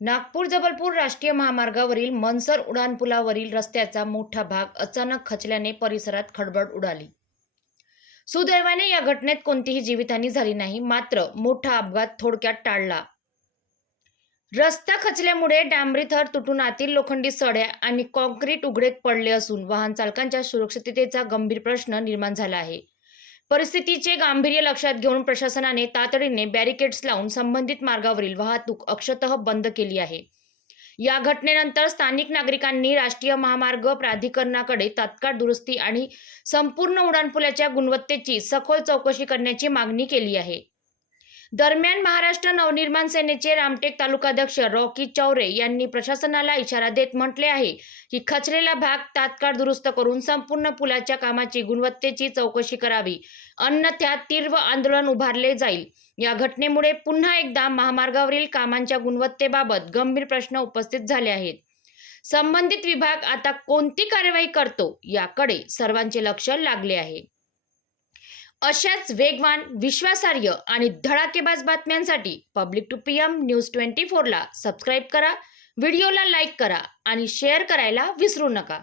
नागपूर जबलपूर राष्ट्रीय महामार्गावरील मनसर उड्डाणपुलावरील रस्त्याचा मोठा भाग अचानक खचल्याने परिसरात खळबळ उडाली। सुदैवाने या घटनेत कोणतीही जीवितहानी झाली नाही, मात्र मोठा अपघात थोडक्यात टाळला। रस्ता खचल्यामुळे डांबरी थर तुटून आतील लोखंडी सळ्या आणि काँक्रीट उघडे पडले असून वाहन चालकांच्या सुरक्षिततेचा गंभीर प्रश्न निर्माण झाला आहे। परिस्थितीचे गांभीर्य लक्षात घेऊन प्रशासनाने तातडीने बॅरिकेड्स लावून संबंधित मार्गावरील वाहतूक अंशतः बंद केली आहे। या घटनेनंतर स्थानिक नागरिकांनी राष्ट्रीय महामार्ग प्राधिकरणाकडे तात्काळ दुरुस्ती आणि संपूर्ण उड्डाणपुलाच्या गुणवत्तेची सखोल चौकशी करण्याची मागणी केली आहे। दरम्यान महाराष्ट्र नवनिर्माण सेनेचे रामटेक तालुकाध्यक्ष रॉकी चौरे यांनी प्रशासनाला इशारा देत म्हटले आहे की खचलेला भाग तात्काळ दुरुस्त करून संपूर्ण पुलाच्या कामाची गुणवत्तेची चौकशी करावी, अन्यथा तीव्र आंदोलन उभारले जाईल। या घटनेमुळे पुन्हा एकदा महामार्गावरील कामांच्या गुणवत्तेबाबत गंभीर प्रश्न उपस्थित झाले आहेत। संबंधित विभाग आता कोणती कार्यवाही करतो याकडे सर्वांचे लक्ष लागले आहे। अशाच वेगवान, विश्वासार्ह आणि धडाकेबाज बातम्यांसाठी पब्लिक टू पीएम न्यूज 24 ला सबस्क्राईब करा, व्हिडिओला लाईक करा आणि शेअर करायला विसरू नका।